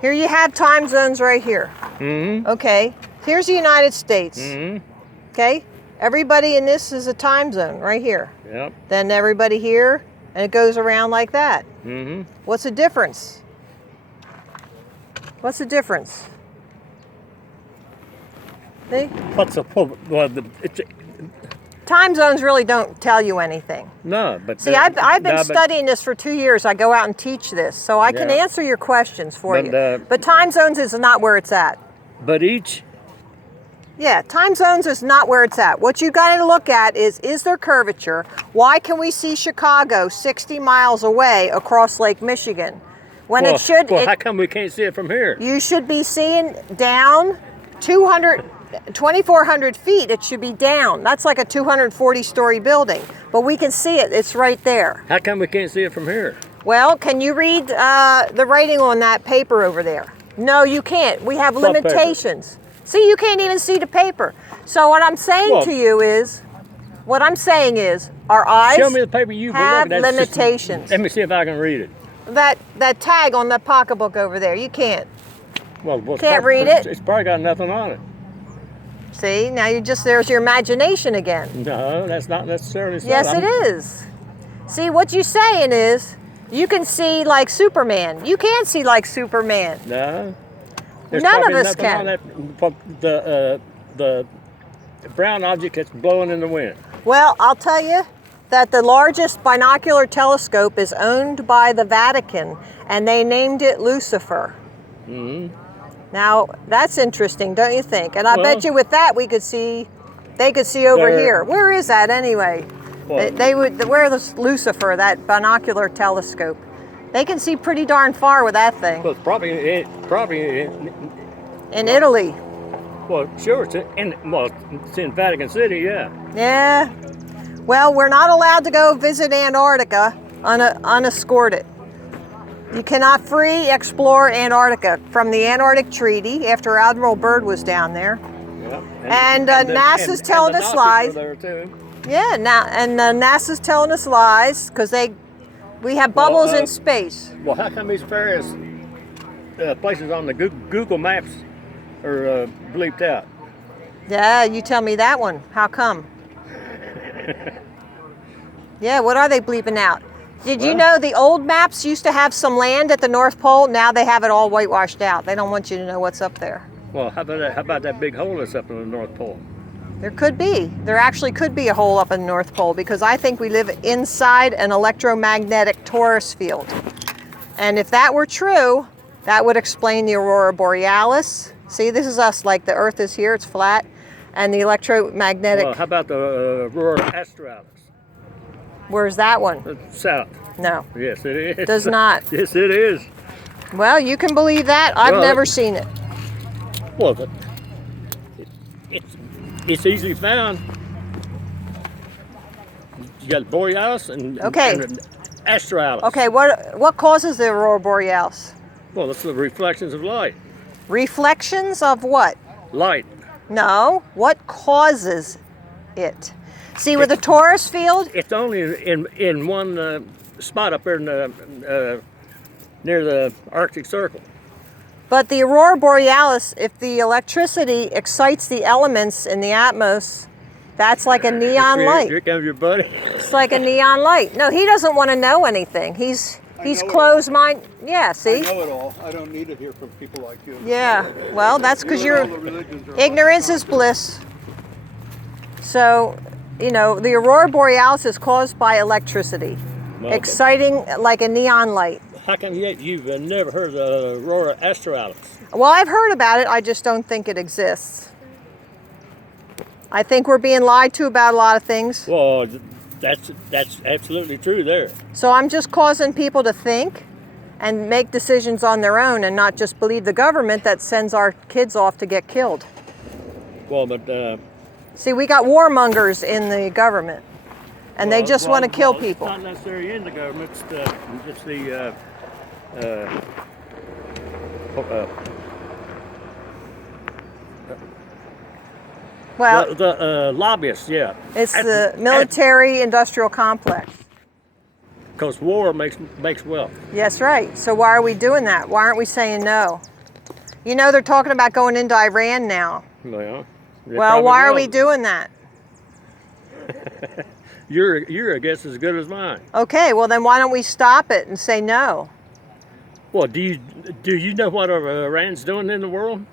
Here you have time zones right here. Mm-hmm. Okay, here's the United States. Mm-hmm. Okay, everybody in this is a time zone right here. Yep. Then everybody here, and it goes around like that. Mm-hmm. What's the difference? What's the difference? See? What's the Time zones really don't tell you anything. no, but See, I've been studying this for 2 years. I go out and teach this, so I can answer your questions for you. But time zones is not where it's at. But each. Yeah, time zones is not where it's at. What you got to look at is there curvature? Why can we see Chicago 60 miles away across Lake Michigan? When it should... Well, how come we can't see it from here? You should be seeing down 2,400 feet. It should be down. That's like a 240-story building. But we can see it. It's right there. How come we can't see it from here? Well, can you read the writing on that paper over there? No, you can't. We have limitations. See, you can't even see the paper. So what I'm saying to you is, our eyes show me the paper you've been have looking at. limitations. Let me see if I can read it. That tag on the pocketbook over there, you can't. Well, Can't read it? It's probably got nothing on it. See, now there's your imagination again. No, that's not necessarily so. Yes, it is. See, what you're saying is, you can see like Superman. You can't see like Superman. No. None of us can. The brown object that's blowing in the wind. Well, I'll tell you that the largest binocular telescope is owned by the Vatican, and they named it Lucifer. Mm-hmm. Now, that's interesting, don't you think? And I bet you with that they could see over here. Where is that anyway? Where is Lucifer, that binocular telescope? They can see pretty darn far with that thing. Well, it's probably in Italy. Well, sure, it's in Vatican City, yeah. Yeah. Well, we're not allowed to go visit Antarctica unescorted. You cannot free explore Antarctica from the Antarctic Treaty after Admiral Byrd was down there. Yeah. And NASA's telling us lies. There too. Yeah, NASA's telling us lies because we have bubbles in space. Well, how come these various places on the Google Maps are bleeped out? Yeah, you tell me that one. How come? Yeah, what are they bleeping out? Did you know the old maps used to have some land at the North Pole? Now they have it all whitewashed out. They don't want you to know what's up there. Well, how about that big hole that's up in the North Pole? There could be. There actually could be a hole up in the North Pole because I think we live inside an electromagnetic torus field. And if that were true, that would explain the aurora borealis. See, this is us, like the Earth is here, it's flat, and the electromagnetic... Well, how about the aurora australis? Where's that one? South. No. Yes, it is. Does not. Yes, it is. Well, you can believe that. I've never seen it. Well, it's easily found. You got borealis and australis. Okay, what causes the aurora borealis? Well, it's the reflections of light. Reflections of what? Light. No. What causes it? See, with the torus field? It's only in one spot up there near the Arctic Circle. But the aurora borealis, if the electricity excites the elements in the atmos, that's like a neon light. Here comes your buddy. It's like a neon light. No, he doesn't want to know anything. He's closed-minded. Yeah, see? I know it all. I don't need it here from people like you. Yeah, well, that's because ignorance is bliss. So, you know, the aurora borealis is caused by electricity, exciting like a neon light. How come you've never heard of the aurora australis? Well, I've heard about it. I just don't think it exists. I think we're being lied to about a lot of things. Well, that's absolutely true there. So I'm just causing people to think and make decisions on their own and not just believe the government that sends our kids off to get killed. Well, but... See, we got warmongers in the government, and they just want to kill people. It's not necessarily in the government. It's the lobbyists, yeah. It's the military-industrial complex. Because war makes wealth. Yes, right. So why are we doing that? Why aren't we saying no? You know, they're talking about going into Iran now. Well, Well, why are we doing that? Your guess is as good as mine. Okay, well then why don't we stop it and say no? Well, do you know what Iran's doing in the world?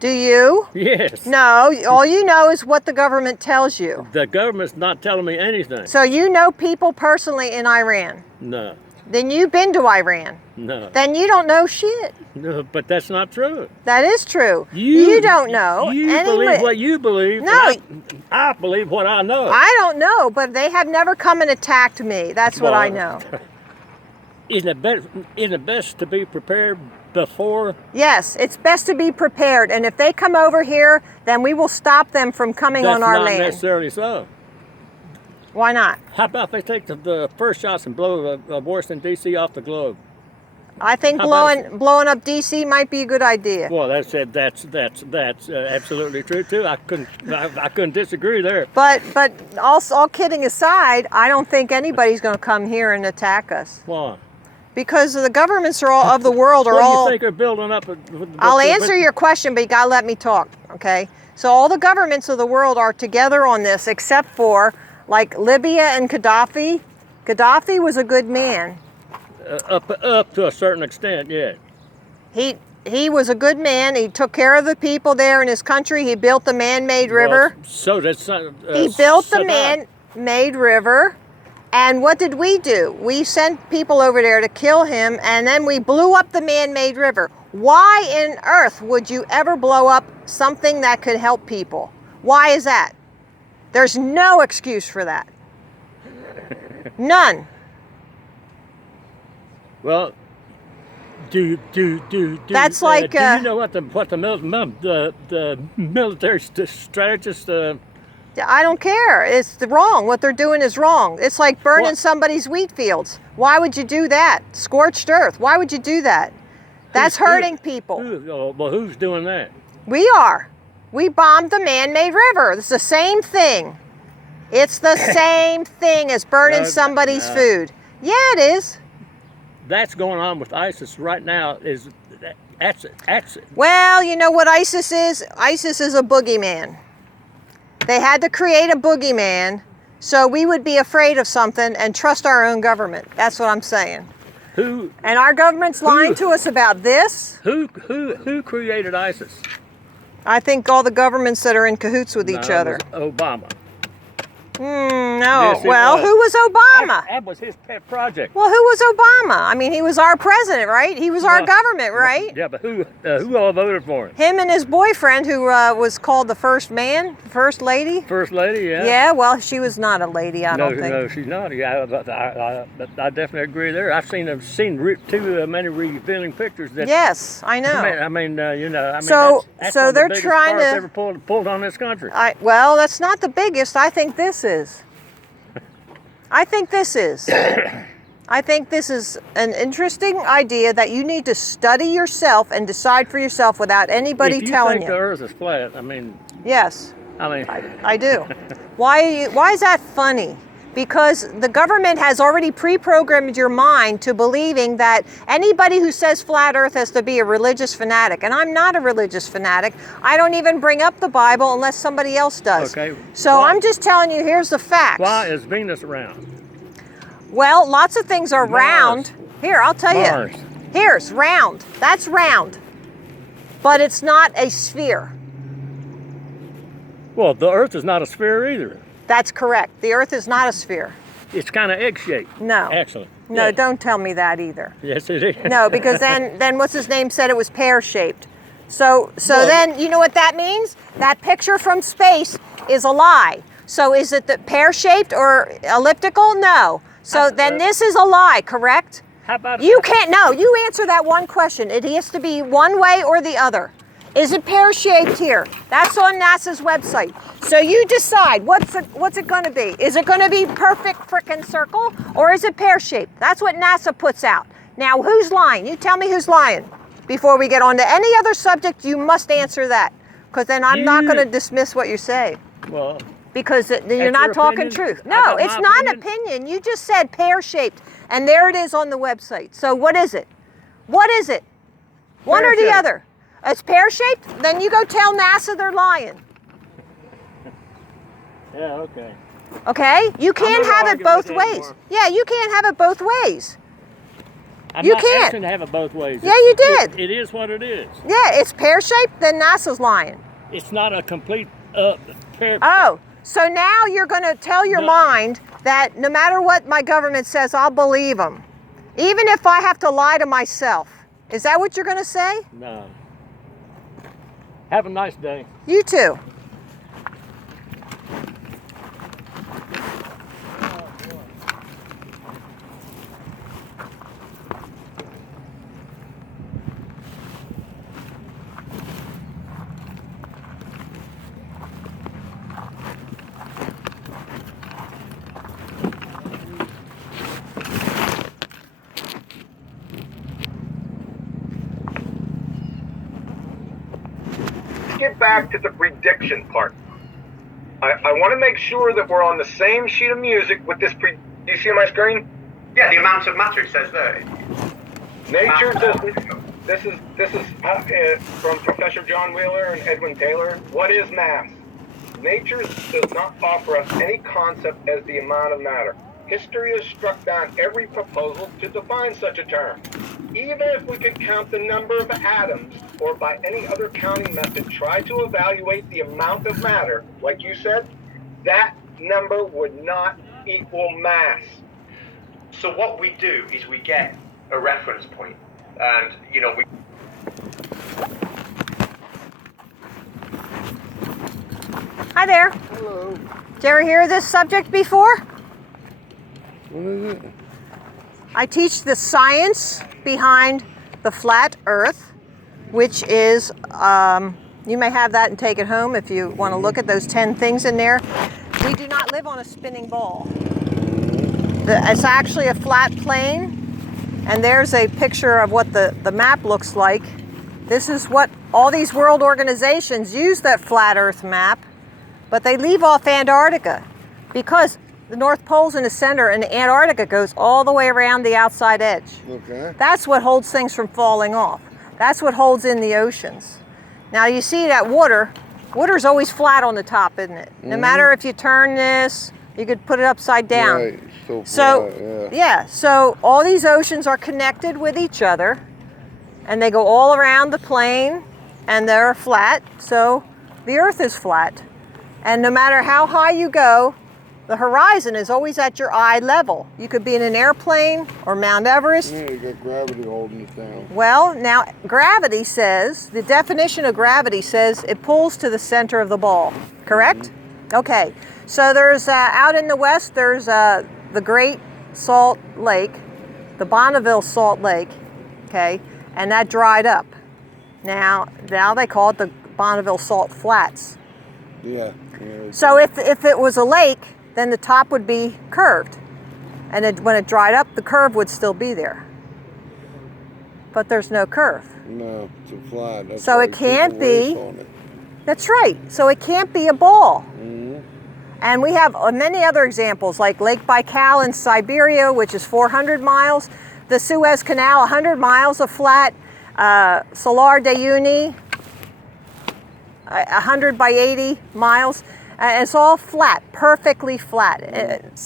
Do you? Yes. No, all you know is what the government tells you. The government's not telling me anything. So you know people personally in Iran. No. Then you've been to Iran. No. Then you don't know shit. No, but that's not true. That is true. You don't know. You believe what you believe. No. I believe what I know. I don't know, but they have never come and attacked me. That's what I know. Isn't it best to be prepared before? Yes, it's best to be prepared. And if they come over here, then we will stop them from coming on our land. That's not necessarily so. Why not? How about they take the first shots and blow Washington, D.C. off the globe? I think blowing up D.C. might be a good idea. Well, that's absolutely true too. I couldn't disagree there. But all kidding aside, I don't think anybody's going to come here and attack us. Why? Because the governments are all of the world are what all. do you think are building up? I'll answer your question, but you got to let me talk, okay? So all the governments of the world are together on this, except for like Libya and Gaddafi. Gaddafi was a good man. Up to a certain extent, yeah. He was a good man. He took care of the people there in his country. He built the man-made river. Well, so that's he built the man-made river. And what did we do? We sent people over there to kill him, and then we blew up the man-made river. Why in earth would you ever blow up something that could help people? Why is that? There's no excuse for that. None. Well, That's like. Do you know what the military strategist? I don't care. It's wrong. What they're doing is wrong. It's like burning somebody's wheat fields. Why would you do that? Scorched earth. Why would you do that? That's hurting people. Well, who's doing that? We are. We bombed the man-made river. It's the same thing. It's the same thing as burning somebody's food. Yeah, it is. That's going on with ISIS right now. That's it. Well, you know what ISIS is? ISIS is a boogeyman. They had to create a boogeyman so we would be afraid of something and trust our own government. That's what I'm saying. Who? And our government's lying to us about this. Who created ISIS? I think all the governments that are in cahoots with each other. It was Obama. No. Yes, well, who was Obama? That was his pet project. Well, who was Obama? I mean, he was our president, right? He was our government, right? Yeah, but who all voted for him? Him and his boyfriend, who was called the first lady. First lady, yeah. Yeah, well, she was not a lady, I don't think. No, she's not. Yeah, I definitely agree there. I've seen too many revealing pictures. Yes, I know. I mean, So that's so one of the they're biggest trying parts to ever pulled on this country. Well, that's not the biggest. I think this is. I think this is. I think this is an interesting idea that you need to study yourself and decide for yourself without anybody telling If you think the Earth is flat, I mean. Yes. I do. Why is that funny? Because the government has already pre-programmed your mind to believing that anybody who says flat earth has to be a religious fanatic. And I'm not a religious fanatic. I don't even bring up the Bible unless somebody else does. Okay. So I'm just telling you, here's the facts. Why is Venus round? Well, lots of things are round. Here, I'll tell Mars. you. Here's round. That's round. But it's not a sphere. Well, the Earth is not a sphere either. That's correct. The Earth is not a sphere. It's kind of egg-shaped. No. Excellent. No, yes. Don't tell me that either. Yes, it is. No, because then what's his name said it was pear-shaped. So then you know what that means? That picture from space is a lie. So is it the pear-shaped or elliptical? No. So then this is a lie, correct? How about you can't? No, you answer that one question. It has to be one way or the other. Is it pear-shaped here? That's on NASA's website. So you decide, what's it going to be? Is it going to be perfect frickin' circle or is it pear-shaped? That's what NASA puts out. Now, who's lying? You tell me who's lying. Before we get on to any other subject, you must answer that because then I'm not going to dismiss what you say. Well, because you're That's not your talking opinion? truth. I No, got it's my not an opinion. opinion. You just said pear-shaped, and there it is on the website. So what is it? What is it? One or the Pear-shaped. other. It's pear-shaped? Then you go tell NASA they're lying. Yeah, okay. Okay? You can't never have it argue both with you ways. anymore. Yeah, you can't have it both ways. I'm You not can't. asking to have it both ways. Yeah, you did. It is what it is. Yeah, it's pear-shaped, then NASA's lying. It's not a complete pear. Oh, so now you're going to tell your No. mind that no matter what my government says, I'll believe them, even if I have to lie to myself. Is that what you're going to say? No. Have a nice day. You too. Get back to the prediction part. I want to make sure that we're on the same sheet of music with this do you see my screen? Yeah, the amount of matter it says there. Nature does this is from Professor John Wheeler and Edwin Taylor. What is mass? Nature does not offer us any concept as the amount of matter. History has struck down every proposal to define such a term. Even if we could count the number of atoms, or by any other counting method try to evaluate the amount of matter, like you said, that number would not equal mass. So what we do is we get a reference point, and we. Hi there. Hello. Did you ever hear this subject before? What is it? I teach the science behind the flat Earth, which is, you may have that and take it home if you want to look at those 10 things in there. We do not live on a spinning ball. It's actually a flat plane, and there's a picture of what the map looks like. This is what all these world organizations use, that flat Earth map, but they leave off Antarctica because the North Pole's in the center and Antarctica goes all the way around the outside edge. Okay. That's what holds things from falling off. That's what holds in the oceans. Now you see that water's always flat on the top, isn't it? No matter if you turn this, you could put it upside down. Right. So So, flat, yeah. so all these oceans are connected with each other, and they go all around the plane, and they're flat, so the Earth is flat. And no matter how high you go, the horizon is always at your eye level. You could be in an airplane or Mount Everest. Yeah, you got gravity holding it down. Well, now gravity says, the definition of gravity says it pulls to the center of the ball, correct? Okay, so there's, out in the west, there's the Great Salt Lake, the Bonneville Salt Lake, okay, and that dried up. Now they call it the Bonneville Salt Flats. Yeah. So if it was a lake, then the top would be curved. And when it dried up, the curve would still be there. But there's no curve. No, it's a flat. That's So why it can't people race be- on it. That's right. So it can't be a ball. Mhm. And we have many other examples, like Lake Baikal in Siberia, which is 400 miles. The Suez Canal, 100 miles of flat. Salar de Uyuni, 100 by 80 miles. It's all flat, perfectly flat.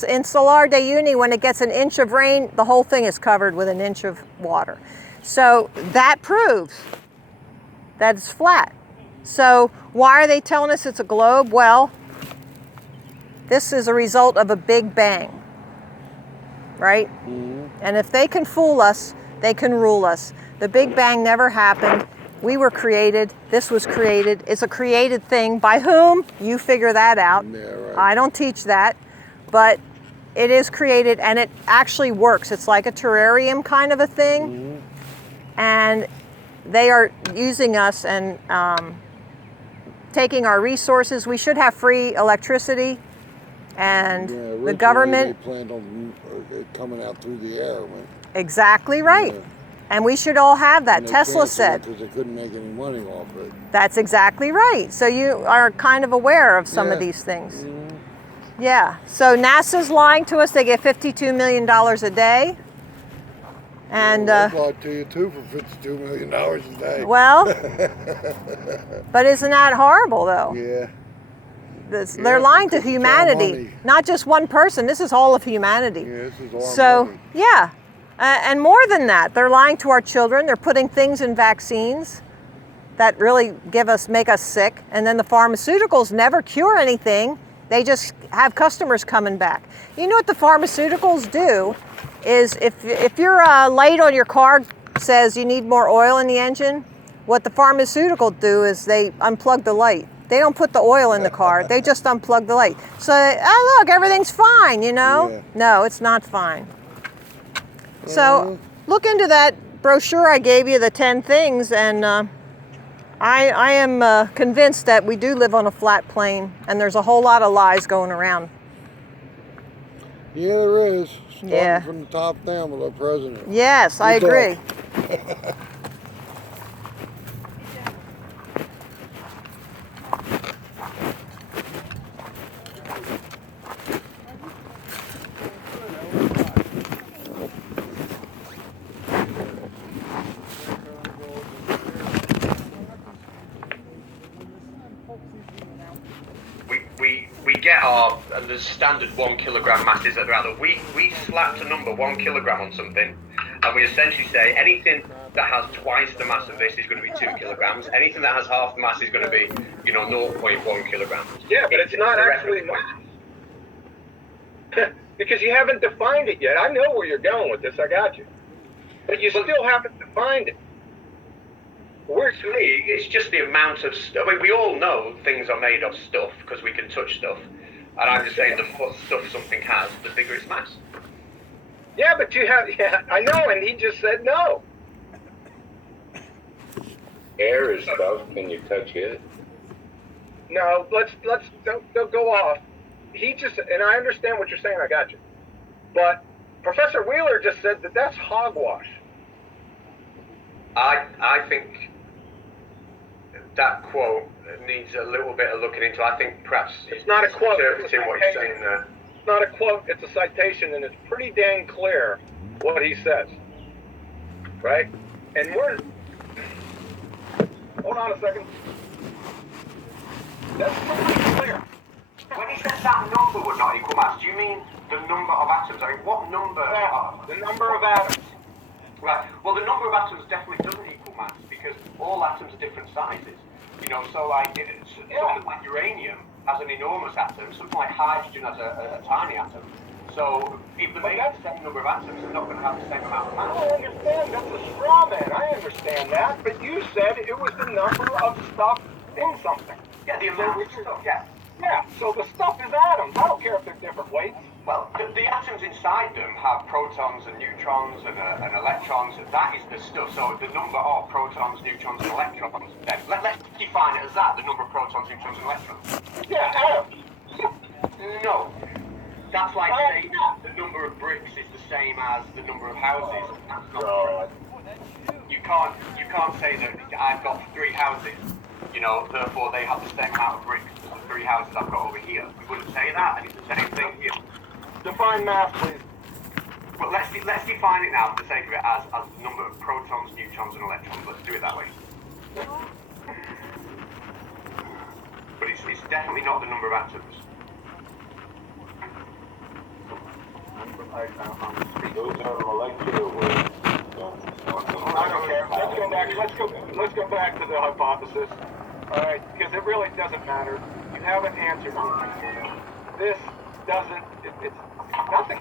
In Salar de Uyuni, when it gets an inch of rain, the whole thing is covered with an inch of water. So that proves that it's flat. So why are they telling us it's a globe? Well, this is a result of a Big Bang, right? And if they can fool us, they can rule us. The Big Bang never happened. We were created. This was created. It's a created thing. By whom? You figure that out. Yeah, right. I don't teach that, but it is created and it actually works. It's like a terrarium kind of a thing. And they are using us and taking our resources. We should have free electricity. And Yeah, the originally government, They planned on it coming out through the air. exactly right. Yeah. And we should all have that. Tesla said. Because they couldn't make any money off it. That's exactly right. So you are kind of aware of some of Yeah. these things. Mhm. Yeah, so NASA's lying to us. They get $52 million a day. And, Well, they lied to you too for $52 million a day. well, but isn't that horrible though? Yeah. They're lying to because it's our humanity, money. not just one person. This is all of humanity. Yeah, this is our So, money. yeah, and more than that, they're lying to our children. They're putting things in vaccines that really make us sick. And then the pharmaceuticals never cure anything. They just have customers coming back. You know what the pharmaceuticals do is if your light on your car says you need more oil in the engine, what the pharmaceutical do is they unplug the light. They don't put the oil in the car. They just unplug the light. So, oh look, everything's fine, you know? Yeah. No, it's not fine. So look into that brochure I gave you, the 10 things, and I am convinced that we do live on a flat plane, and there's a whole lot of lies going around. Yeah, there is. Starting Yeah. from the top down with our president. Yes, I Good agree. talk. We get our and there's standard 1 kilogram masses that are out there. We slapped a number 1 kilogram on something, and we essentially say anything that has twice the mass of this is going to be 2 kilograms. Anything that has half the mass is going to be 0.1 kilograms. Yeah, but it's not actually mass. Because you haven't defined it yet. I know where you're going with this. I got you. But you still haven't defined it. To me, it's just the amount of stuff. I mean, we all know things are made of stuff because we can touch stuff. And I'm just saying the more stuff something has, the bigger its mass. Yeah, but yeah, I know, and he just said no. Air is stuff. Can you touch it? No, don't go off. He just, and I understand what you're saying, I got you. But Professor Wheeler just said that that's hogwash. I think that quote needs a little bit of looking into. I think perhaps It's not a quote, interpreting it's a what you're citation. saying there. It's not a quote, it's a citation, and it's pretty dang clear what he says. Right? And hold on a second. That's pretty clear. When he says that number would not equal mass, do you mean the number of atoms? I mean, what number? The number of atoms. Right. Well, the number of atoms definitely doesn't equal mass because all atoms are different sizes. So like something like uranium has an enormous atom. Something like hydrogen has a tiny atom. So if they make the same number of atoms, they're not going to have the same amount of mass. I understand. That's a straw man. I understand that. But you said it was the number of stuff in something. Yeah, the amount of stuff. Yeah. Yeah. So the stuff is atoms. I don't care if they're different weights. Well, the atoms inside them have protons and neutrons and electrons. That is the stuff. So the number of protons, neutrons, and electrons. Then let's define it as that: the number of protons, neutrons, and electrons. Yeah, atoms. No, that's like saying the number of bricks is the same as the number of houses. That's not true. You can't say that I've got 3 houses. Therefore they have the same amount of bricks as the 3 houses I've got over here. We wouldn't say that, and it's the same thing here. Define mass, please. But let's define it now for the sake of it as the number of protons, neutrons, and electrons. Let's do it that way. But it's definitely not the number of atoms. Those are molecular words. I don't care. Let's go back to the hypothesis. All right, because it really doesn't matter. You haven't answered anything. This doesn't. It's nothing.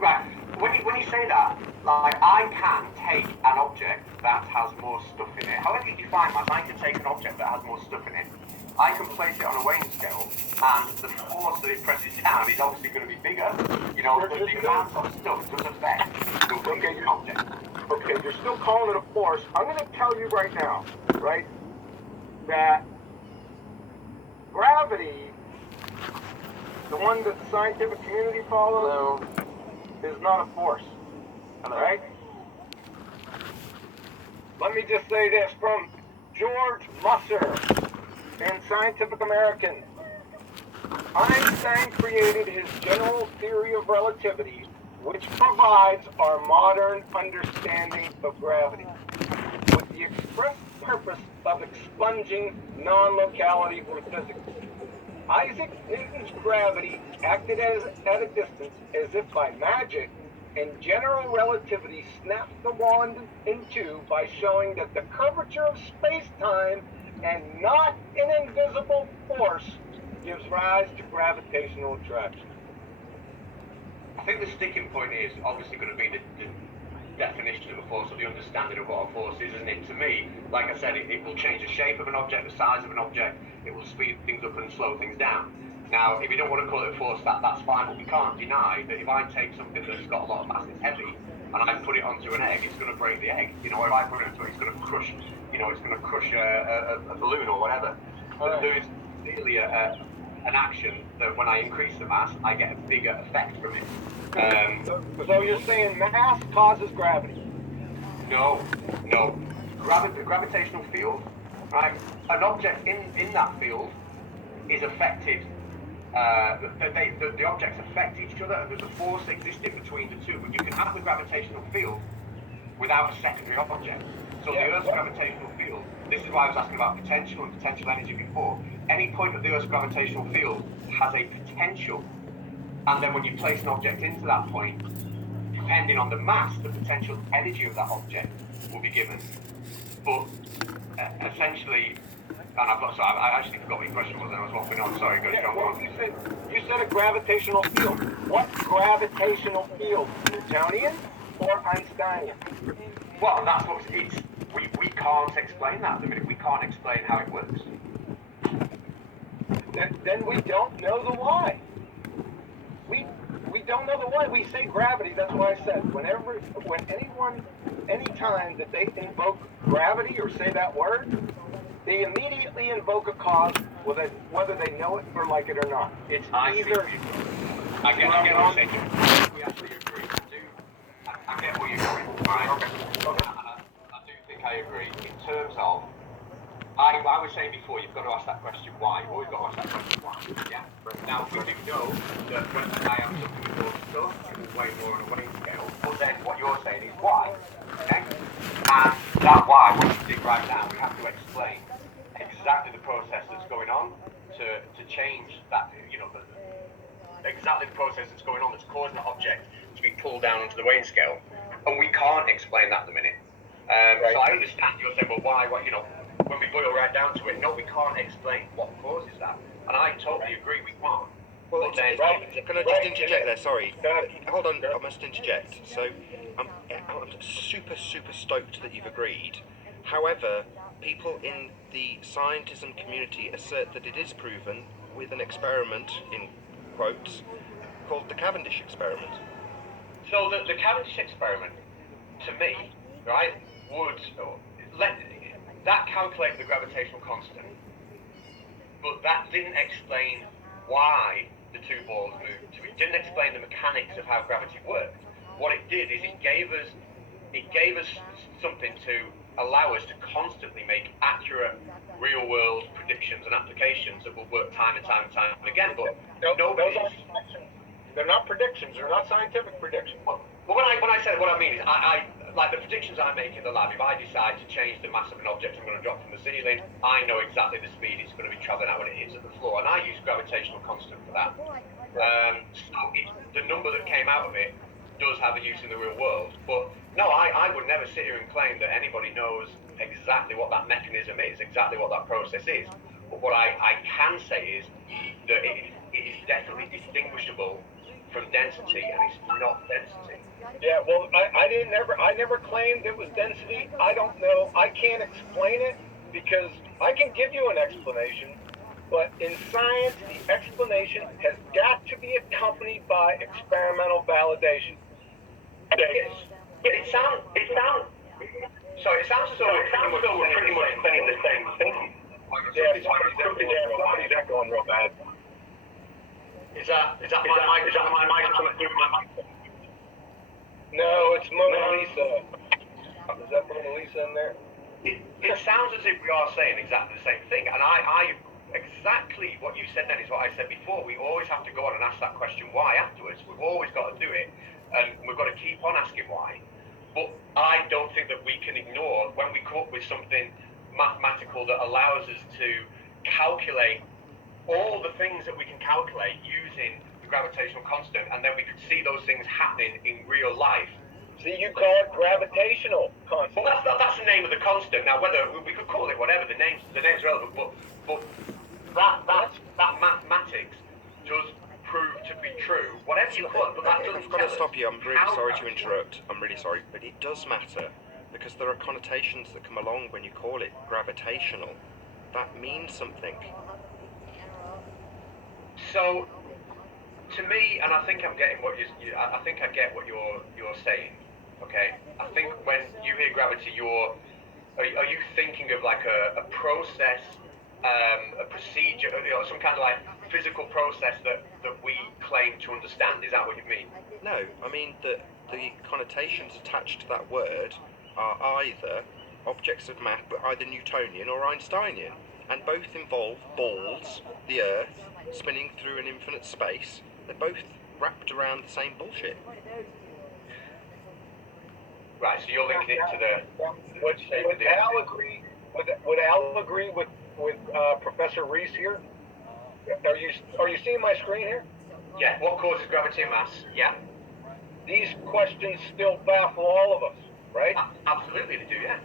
Right. When you say that, like I can take an object that has more stuff in it. However you define mass, I can take an object that has more stuff in it. I can place it on a weighing scale, and the force that it presses down is obviously going to be bigger. The amount of stuff does affect the weight of the object. Okay, you're still calling it a force. I'm going to tell you right now, right, that gravity, the one that the scientific community follows, is not a force. Right? Let me just say this from George Musser in Scientific American. Einstein created his general theory of relativity, which provides our modern understanding of gravity, with the express purpose of expunging non-locality from physics. Isaac Newton's gravity acted at a distance as if by magic, and general relativity snaps the wand in two by showing that the curvature of space-time and not an invisible force gives rise to gravitational attraction. I think the sticking point is obviously going to be the definition of a force, or the understanding of what a force is, isn't it? To me, like I said, it will change the shape of an object, the size of an object, it will speed things up and slow things down. Now, if you don't want to call it a force, that's fine, but we can't deny that if I take something that's got a lot of mass, it's heavy, and I put it onto an egg, it's going to break the egg. You know, if I put it onto it, it's going to crush, it's going to crush a balloon or whatever. But there's really an action that when I increase the mass, I get a bigger effect from it. So you're saying mass causes gravity? No. The gravitational field, right? An object in that field is affected. The objects affect each other, and there's a force existing between the two. But you can have the gravitational field without a secondary object. So the Earth's gravitational field. This is why I was asking about potential and potential energy before. Any point of the Earth's gravitational field has a potential, and then when you place an object into that point, depending on the mass, the potential energy of that object will be given. But essentially, and I actually forgot what your question was, and I was waffling on. Sorry, go John. Well, you said a gravitational field. What gravitational field? Newtonian or Einsteinian? Well, that's what it's. We can't explain that. I mean, we can't explain how it works. Then we don't know the why. We don't know the why. We say gravity. That's why I said anytime that they invoke gravity or say that word, they immediately invoke a cause, whether they know it or like it or not. It's either. I get what you're saying. We actually agree. I get what you're saying. Right. Okay. I do think I agree. In terms of, I was saying before, you've got to ask that question why. You've always got to ask that question why. Yeah. Now we do know that when I am something with more stuff, it's way more on a weighing scale. But then what you're saying is why. Okay. And that why, when you dig right now, we have to explain exactly the process that's going on to change that. Exactly the process that's going on that's causing the object to be pulled down onto the weighing scale, and we can't explain that at the minute. Right. So I understand you're saying, well, why? What when we boil right down to it, no, we can't explain what causes that, and I totally agree we can't. Well, can I just interject there? Sorry. Hold on, I must interject. So, I'm super stoked that you've agreed. However, people in the scientism community assert that it is proven with an experiment, in quotes, called the Cavendish experiment. So the Cavendish experiment, to me, right, would that calculate the gravitational constant, but that didn't explain why the two balls moved. It didn't explain the mechanics of how gravity worked. What it did is it gave us something to allow us to constantly make accurate real-world predictions and applications that will work time and time again. But they're not predictions. They're not scientific predictions. Well, when I say what I mean is, I like the predictions I make in the lab. If I decide to change the mass of an object I'm going to drop from the ceiling, I know exactly the speed it's going to be traveling at when it hits at the floor, and I use gravitational constant for that. So the number that came out of it does have a use in the real world. But no, I would never sit here and claim that anybody knows exactly what that mechanism is, exactly what that process is. But what I can say is that it is definitely distinguishable from density, and it's not density. Yeah, well, I never claimed it was density. I don't know. I can't explain it because I can give you an explanation, but in science, the explanation has got to be accompanied by experimental validation. It sounds as though we're pretty much saying the same thing. Yeah, somebody's echoing real bad. Is that my mic? Is that my mic? No, it's Mona Lisa. Is that Mona Lisa in there? It sounds as if we are saying exactly the same thing, and I exactly what you said then is what I said before. We always have to go on and ask that question why afterwards. We've always got to do it, and we've got to keep on asking why. But I don't think that we can ignore when we come up with something mathematical that allows us to calculate all the things that we can calculate using the gravitational constant, and then we could see those things happening in real life. See, you call it gravitational constant. Well, that's the name of the constant. Now, whether we could call it whatever, the name's relevant, but that mathematics does prove to be true. Whatever you call it, but that doesn't. I've got to stop you. I'm really sorry to interrupt. I'm really sorry, but it does matter because there are connotations that come along when you call it gravitational. That means something. So, to me, and I think I'm getting what I think I get what you're saying. Okay, I think when you hear gravity, are you thinking of like a process, a procedure, some kind of like physical process that we claim to understand? Is that what you mean? No, I mean that the connotations attached to that word are either objects of math, but either Newtonian or Einsteinian, and both involve balls, the Earth, spinning through an infinite space. They're both wrapped around the same bullshit. Right, so you're linking it to the. Would Al agree with Professor Reese here? Are you seeing my screen here? Yeah. What causes gravity and mass? Yeah. These questions still baffle all of us, right? Absolutely, they do. Yeah.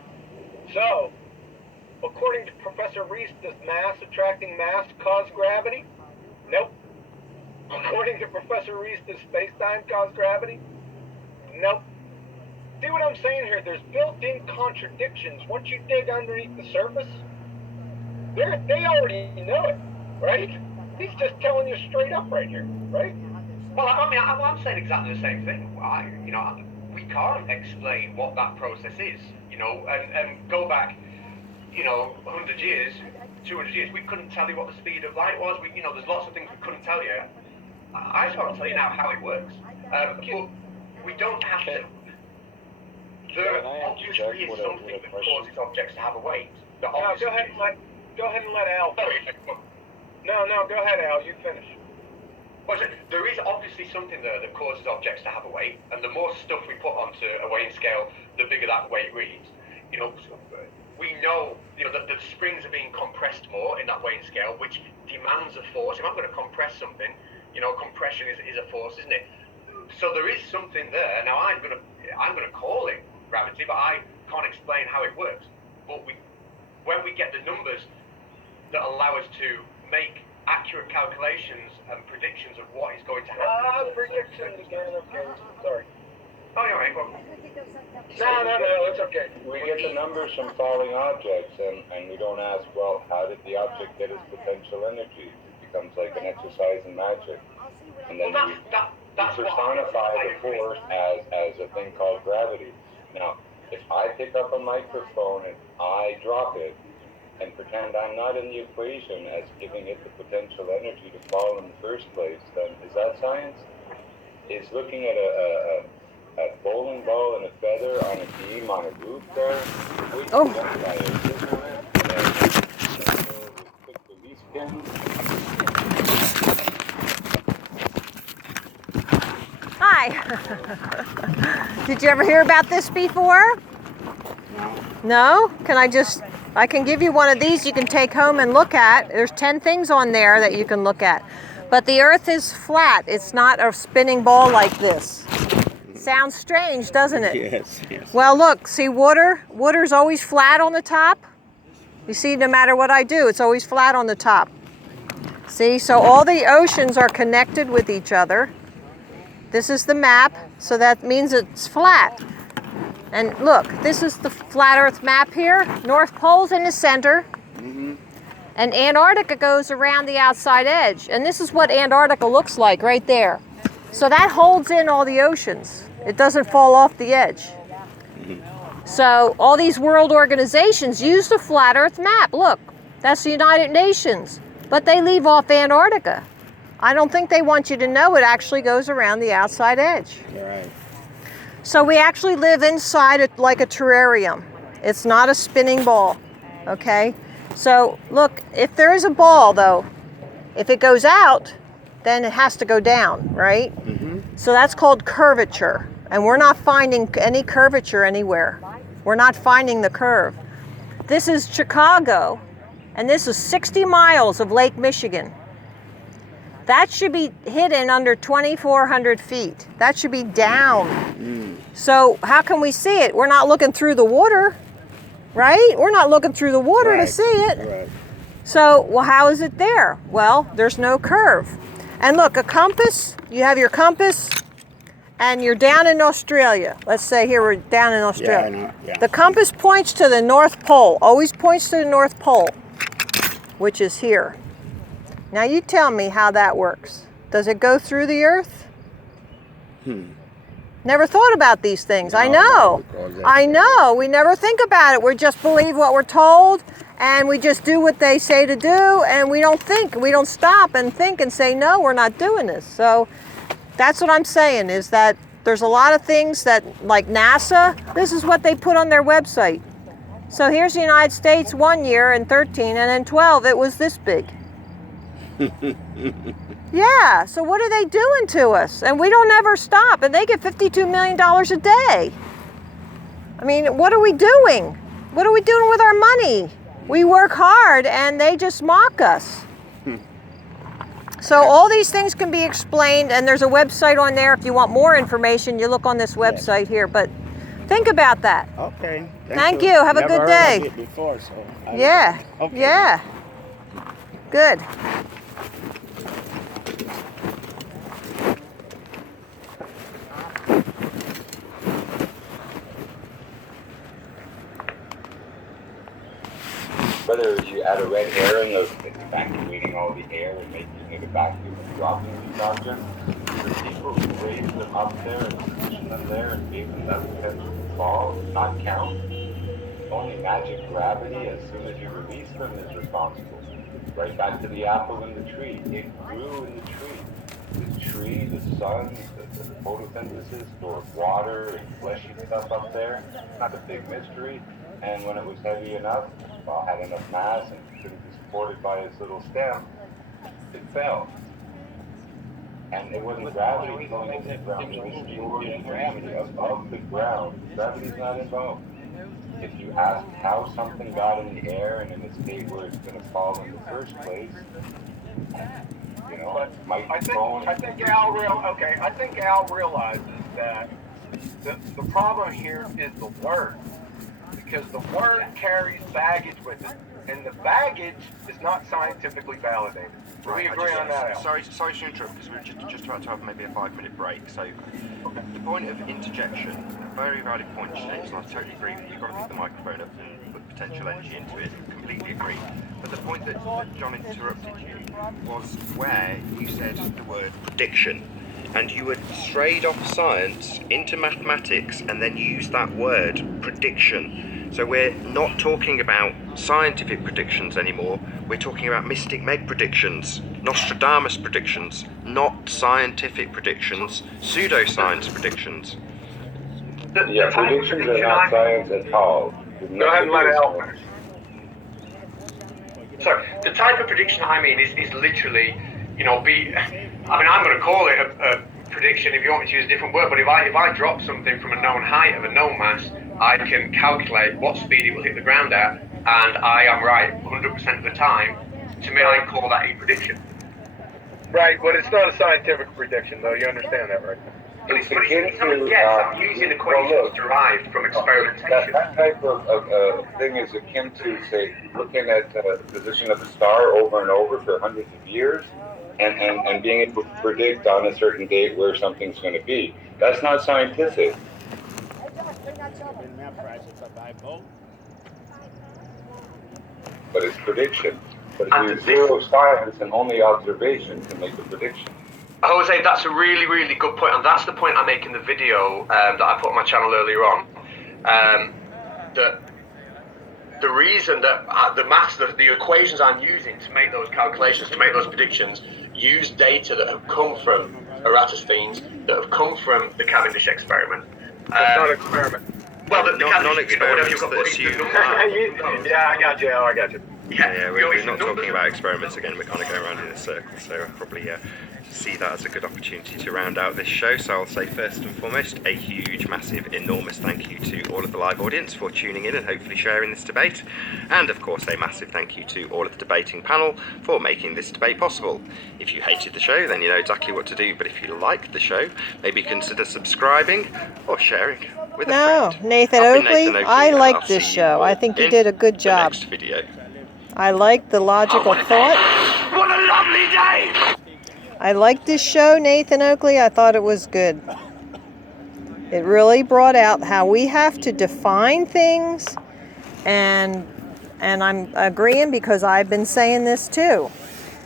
So, according to Professor Reese, does mass attracting mass cause gravity? Nope. According to Professor Reese, does space-time cause gravity? Nope. See what I'm saying here? There's built-in contradictions. Once you dig underneath the surface, they already know it, right? He's just telling you straight up right here, right? Well, I mean, I'm saying exactly the same thing. We can't explain what that process is, and go back, 100 years, 200 years, we couldn't tell you what the speed of light was. There's lots of things we couldn't tell you. I just want to tell you now how it works. But we don't have to. There obviously is something that causes objects to have a weight. Go ahead and let Al finish. No, go ahead, Al. You finish. Well, there is obviously something there that causes objects to have a weight, and the more stuff we put onto a weighing scale, the bigger that weight reads. We know, that the springs are being compressed more in that weighing scale, which demands a force. If I'm going to compress something, compression is a force, isn't it? So there is something there. Now I'm going to call it gravity, but I can't explain how it works. But when we get the numbers that allow us to make accurate calculations and predictions of what is going to happen. Predictions again. Okay, sorry. Oh, you're right. Well, no, it's okay. We get the numbers from falling objects, and we don't ask, well, how did the object get its potential energy? It becomes like an exercise in magic. And then we personify the force as a thing called gravity. Now, if I pick up a microphone and I drop it, and pretend I'm not in the equation as giving it the potential energy to fall in the first place, then is that science? Is looking at a bowling ball and a feather on a beam on a roof there? Hi. Did you ever hear about this before? No? I can give you one of these you can take home and look at. There's 10 things on there that you can look at. But the Earth is flat. It's not a spinning ball like this. Sounds strange, doesn't it? Yes. Well, look, see water? Water's always flat on the top. You see, no matter what I do, it's always flat on the top. See, so all the oceans are connected with each other. This is the map, so that means it's flat. And look, this is the flat Earth map here. North Pole's in the center. And Antarctica goes around the outside edge. And this is what Antarctica looks like right there. So that holds in all the oceans. It doesn't fall off the edge. So all these world organizations use the flat Earth map. Look, that's the United Nations. But they leave off Antarctica. I don't think they want you to know it actually goes around the outside edge. Right. So we actually live inside it like a terrarium. It's not a spinning ball, okay? So look, if there is a ball though, if it goes out, then it has to go down, right? So that's called curvature. And we're not finding any curvature anywhere. We're not finding the curve. This is Chicago, and this is 60 miles of Lake Michigan. That should be hidden under 2,400 feet. That should be down. So how can we see it? We're not looking through the water, right? We're not looking through the water to see it. Right. So, well, how is it there? Well, there's no curve. And look, a compass, you have your compass, and you're down in Australia. Let's say here we're down in Australia. Yeah, I know. Yeah. The compass points to the North Pole, always points to the North Pole, which is here. Now you tell me how that works. Does it go through the earth? Never thought about these things. I know. I know. We never think about it. We just believe what we're told, and we just do what they say to do, and we don't think. We don't stop and think and say, no, we're not doing this. So that's what I'm saying, is that there's a lot of things that, like NASA, this is what they put on their website. So here's the United States 1 year in 13, and in 12 it was this big. Yeah, so what are they doing to us? And we don't ever stop, and they get $52 million a day. I mean, what are we doing? What are we doing with our money? We work hard, and they just mock us. So all these things can be explained, and there's a website on there. If you want more information, you look on this website here. But think about that. Okay. Thank you. Have a Never good heard day. of it before, so Yeah. Okay. Yeah. Good. Whether you add a red herring of evacuating all the air and making it a vacuum and dropping these objects, the people who raised them up there and positioned them there and gave them that potential to fall, not count. Only magic gravity, as soon as you release them, is responsible. Right back to the apple in the tree. It grew in the tree. The tree, the sun, the photosynthesis stored water and fleshy stuff up there. Not a big mystery. And when it was heavy enough, well, had enough mass and couldn't be supported by its little stem, it fell. And it wasn't gravity pulling it to the ground, it was stored gravity above the ground. Gravity's not involved. If you ask how something got in the air and in a state where it's going to fall in the first place, you know, it might I think Al realizes that the problem here is the word. Because the word carries baggage with it, and the baggage is not scientifically validated. Do we agree on that, Al? Sorry to interrupt, because we're just about to have maybe a 5-minute break. So, the point of interjection, a very valid point, James, and I totally agree with you. You've got to pick the microphone up and put potential energy into it. Completely agree. But the point that John interrupted you was where you said the word prediction. And you had strayed off science into mathematics and then used that word, prediction. So we're not talking about scientific predictions anymore. We're talking about Mystic Meg predictions, Nostradamus predictions, not scientific predictions, pseudoscience predictions. yeah, predictions are not science at all. Go ahead and let Al finish. Sorry, the type of prediction I mean is literally, I'm going to call it a prediction if you want me to use a different word, but if I drop something from a known height of a known mass, I can calculate what speed it will hit the ground at, and I am right 100% of the time. To me, I call that a prediction. Right, but it's not a scientific prediction, though. You understand that, right? It's akin to, yes, I'm using equations derived from experimentation. That type of thing is akin to, say, looking at the position of a star over and over for hundreds of years and being able to predict on a certain date where something's going to be. That's not scientific. But it's prediction. But if you zero science and only observation to make a prediction. Jose, that's a really, really good point, and that's the point I make in the video that I put on my channel earlier on. That the reason that the maths, the equations I'm using to make those calculations, to make those predictions, use data that have come from Eratosthenes, that have come from the Cavendish experiment. It's not an experiment. Well, the non-experiments that assume that. Yeah, I got you. Oh, I got you. Yeah, we're not talking about experiments again. We're kind of going around in a circle, so I'll probably see that as a good opportunity to round out this show. So I'll say first and foremost, a huge, massive, enormous thank you to all of the live audience for tuning in and hopefully sharing this debate. And of course, a massive thank you to all of the debating panel for making this debate possible. If you hated the show, then you know exactly what to do. But if you liked the show, maybe consider subscribing or sharing with a friend. Nathan I've been Oakley, Nathan I and like I'll this see you show. all I think you in did a good the job. next video. I like the logical thought. What a lovely day! I like this show, Nathan Oakley. I thought it was good. It really brought out how we have to define things, and I'm agreeing because I've been saying this too.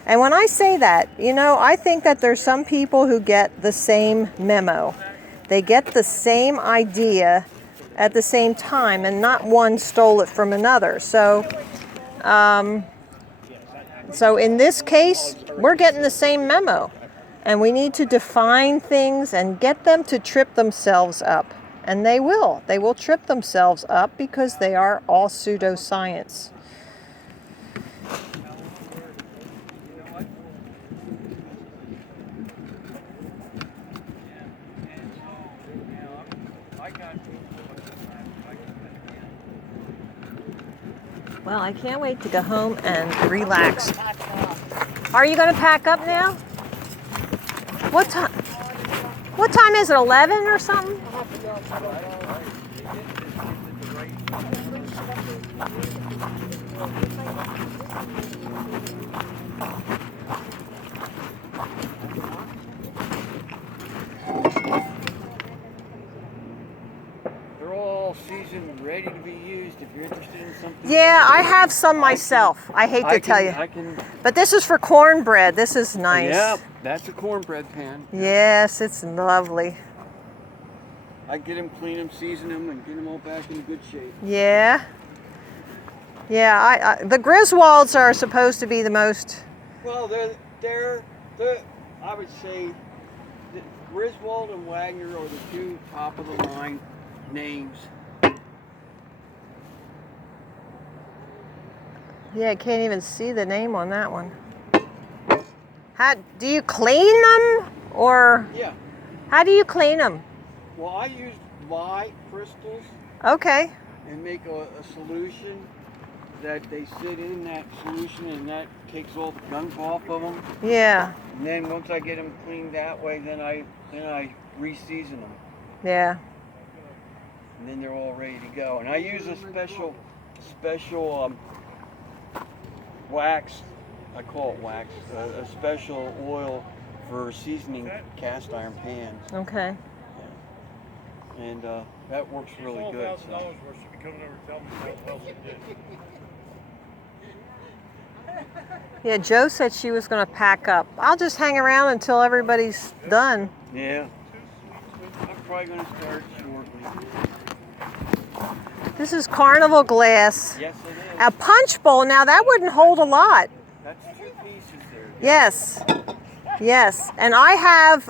And when I say that, you know, I think that there's some people who get the same memo. They get the same idea at the same time, and not one stole it from another. So in this case, we're getting the same memo, and we need to define things and get them to trip themselves up. And they will. They will trip themselves up because they are all pseudoscience. Well, I can't wait to go home and relax. Are you going to pack up now? What time? What time is it? 11 or something? They're all seasoned, ready to be used. If you're interested in something. Yeah, I have some myself. I hate to tell you. But this is for cornbread. This is nice. Yeah, that's a cornbread pan. Yes, it's lovely. I get them, clean them, season them, and get them all back in good shape. Yeah. Yeah, the Griswolds are supposed to be the most. Well, they're I would say, Griswold and Wagner are the two top of the line names. Yeah, I can't even see the name on that one. How do you clean them, or? Yeah. How do you clean them? Well, I use lye crystals. Okay. And make a solution that they sit in that solution, and that takes all the gunk off of them. Yeah. And then once I get them cleaned that way, then I re-season them. Yeah. And then they're all ready to go. And I use a special wax. I call it wax. A special oil for seasoning cast iron pans. Okay. Yeah. And that works really good. So. Yeah, Joe said she was going to pack up. I'll just hang around until everybody's done. Yeah. I'm probably going to start shortly. This is Carnival glass. Yes, it is. A punch bowl. Now that wouldn't hold a lot. That's 2 pieces there. Yes. Yes. And I have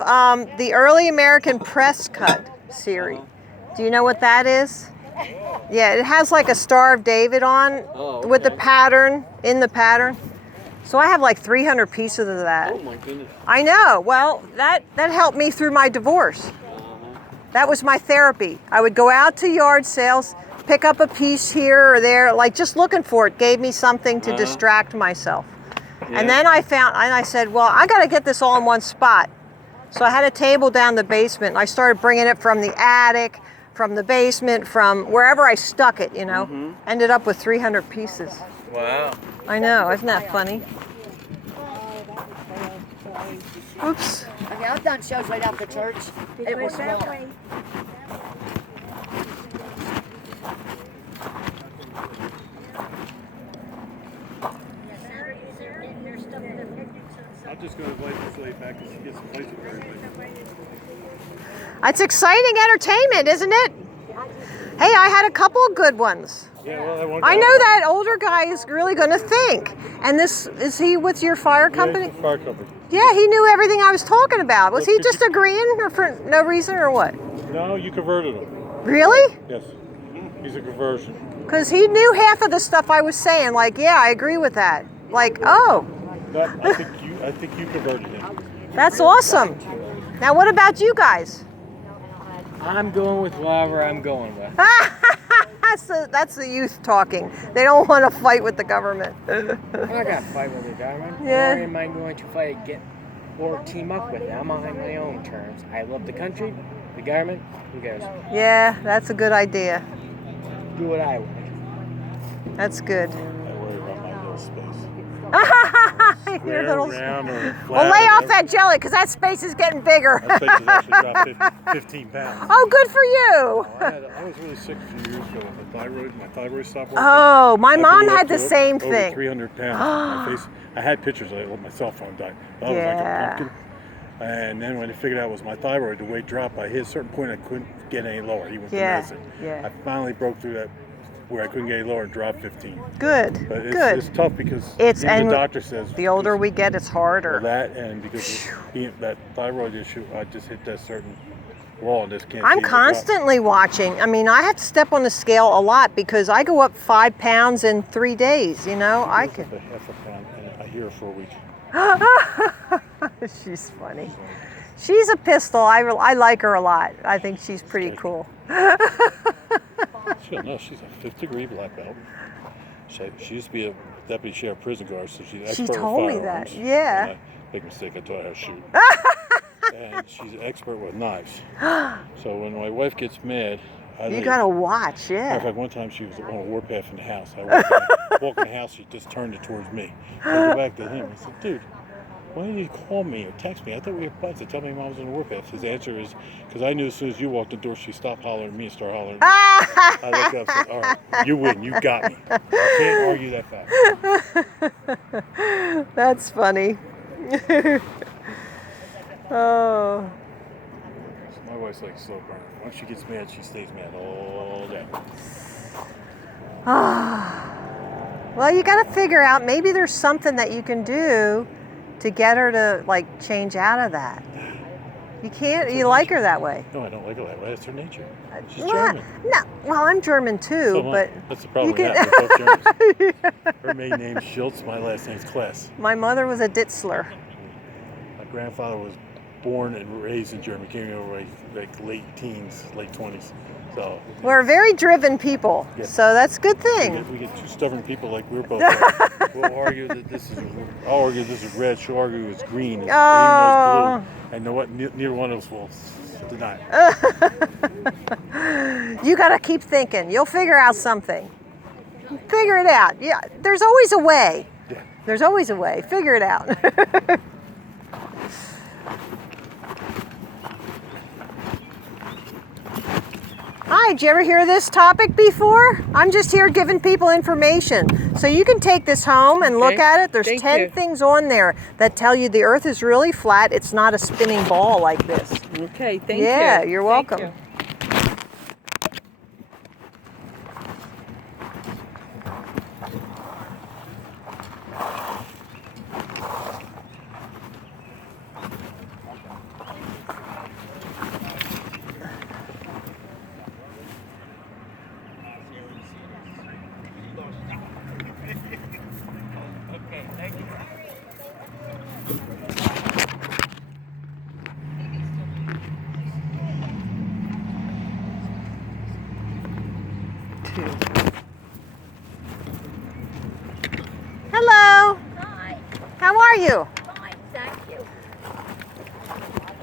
the Early American Press Cut series. Do you know what that is? Yeah, it has like a Star of David on with the pattern, in the pattern. So I have like 300 pieces of that. Oh my goodness. I know. Well, that helped me through my divorce. That was my therapy. I would go out to yard sales, pick up a piece here or there, like just looking for it gave me something to distract myself. Yeah. And then I said, well, I got to get this all in one spot. So I had a table down the basement, and I started bringing it from the attic, from the basement, from wherever I stuck it, you know. Mm-hmm. Ended up with 300 pieces. Wow. I know, isn't that funny? Oops. Okay, I've done shows right after church. It was small. I'm just going to invite this lady back because she gets some places for everybody. It's exciting entertainment, isn't it? Hey, I had a couple of good ones. Yeah, well, I know that older guy is really going to think. And is he with your fire company? Yeah, fire company. Yeah, he knew everything I was talking about. Was he just agreeing or for no reason or what? No, you converted him. Really? Yes. He's a conversion. Because he knew half of the stuff I was saying. Like, yeah, I agree with that. Like, oh. I think you converted him. That's awesome. Now, what about you guys? I'm going with whatever I'm going with. That's the youth talking. They don't want to fight with the government. I'm not going to fight with the government. Yeah. Nor am I going to fight or team up with them on my own terms. I love the country, the government, who cares? Yeah, that's a good idea. Do what I want. That's good. I worry about my little space. Your little round or flat. Well, lay off that jelly, because that space is getting bigger. That space has actually dropped 15 pounds. Oh, good for you. I was really sick a few years ago with the thyroid. My thyroid stopped working. Oh, my I mom blew up had the to same over thing. 300 pounds. My face. I had pictures of it when my cell phone died. I was like a pumpkin. And then when they figured out it was my thyroid, the weight dropped. By a certain point, I couldn't get any lower. He went to medicine. Yeah. I finally broke through that where I couldn't get any lower and dropped 15. Good. But Good. It's tough because and the doctor says the older we get, it's harder. That and because that thyroid issue, I just hit that certain wall and just can't. I'm constantly watching. I mean, I have to step on the scale a lot because I go up 5 pounds in 3 days. You know, I can. Half a pound, and I hear her for a week. She's funny. She's a pistol. I like her a lot. I think she's pretty cool. She's a 5th degree black belt. She used to be a deputy sheriff prison guard, so she's expert She with told me firearms. that. Yeah. Big mistake. I taught her how to shoot. And she's an expert with knives. So when my wife gets mad, you gotta watch. Yeah. In fact, one time she was on a warpath in the house. I walked in the house. She just turned it towards me. So I go back to him. I said, "Dude, why didn't you call me or text me? I thought we were buds to tell me Mom was on the warpath." His answer is, because I knew as soon as you walked in the door, she stopped hollering at me and started hollering at me. I looked up and said, "All right, you win. You got me. I can't argue that fact." That's funny. Oh. My wife's like a slow burner. Once she gets mad, she stays mad all day. Well, you got to figure out, maybe there's something that you can do to get her to like change out of that. You can't. You like her that way. No, I don't like her that way. That's her nature. She's Well, German. No, well, I'm German too, So but that's the problem. you We're both Germans. Her maiden name's Schultz. My last name's Klaas. my mother was a Ditzler. My grandfather was born and raised in Germany. Came over like late teens, late 20s. So We're very driven people, Yeah. so that's a good thing. we get two stubborn people like we're both. Like. We'll argue that I'll argue this is red. She'll argue it's green. Even though it's blue. And know what? Neither one of us will deny it. You got to keep thinking. You'll figure out something. Figure it out. Yeah, there's always a way. Yeah. There's always a way. Figure it out. Hi, did you ever hear this topic before? I'm just here giving people information. So you can take this home and look at it. There's 10 things on there that tell you the earth is really flat. It's not a spinning ball like this. Okay, thank you. Yeah, you're welcome. Thank you. Hello. Hi. How are you? Fine, thank you.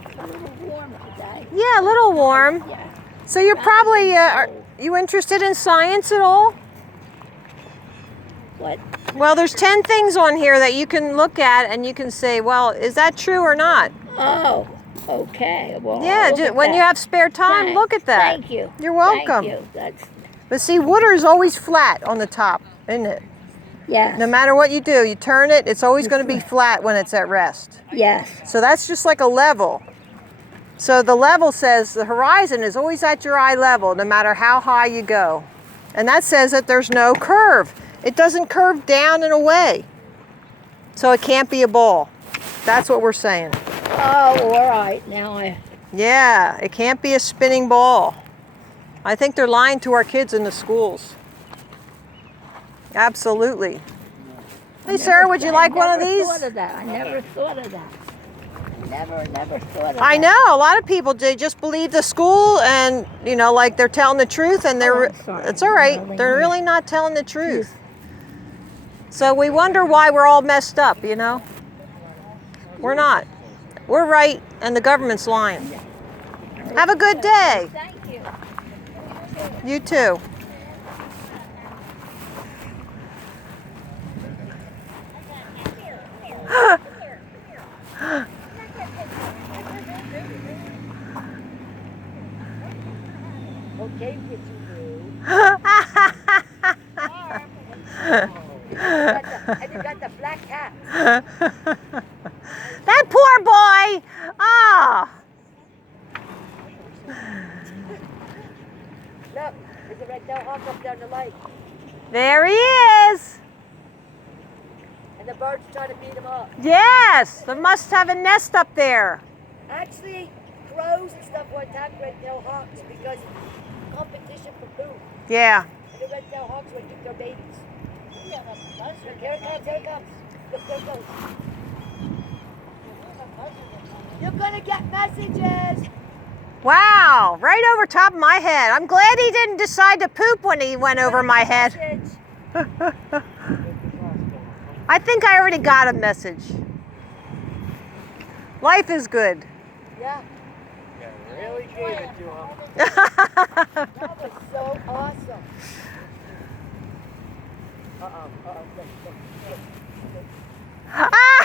It's a little warm today. Yeah, a little warm. Yeah. So you're probably, are you interested in science at all? What? Well, there's 10 things on here that you can look at and you can say, well, is that true or not? Oh, okay. Well, Yeah, I'll look at when you that. have spare time, Thanks. look at that. Thank you. You're welcome. Thank you. That's, But see, water is always flat on the top, isn't it? yes. No matter what you do, you turn it, it's always going to be flat when it's at rest. Yes. So that's just like a level. So the level says the horizon is always at your eye level, no matter how high you go. And that says that there's no curve. It doesn't curve down and away. So it can't be a ball. That's what we're saying. Oh, all right. Now I. Yeah, it can't be a spinning ball. I think they're lying to our kids in the schools. Absolutely. Hey, Sarah, would you like one of these? I never thought of that. Never thought of that. I know, a lot of people, they just believe the school and, you know, like they're telling the truth and they're, it's all right, they're really not telling the truth. So we wonder why we're all messed up, you know? We're not. We're right and the government's lying. Have a good day. Thank you. You too. Okay, with you. And you got the black cat. That poor boy! Ah! Look, there's a red-tailed hawk up down the lake. There he is! And the birds trying to beat him up. Yes! They must have a nest up there. Actually, crows and stuff will attack red-tailed hawks because competition for food. Yeah. And the red-tailed hawks will keep their babies. Here it comes, here it comes. Look, there it goes. You're gonna get messages. Wow, right over top of my head. I'm glad he didn't decide to poop when he went over my head. I think I already got a message. Life is good. Yeah. Really gave it to him. That was so awesome. Ah!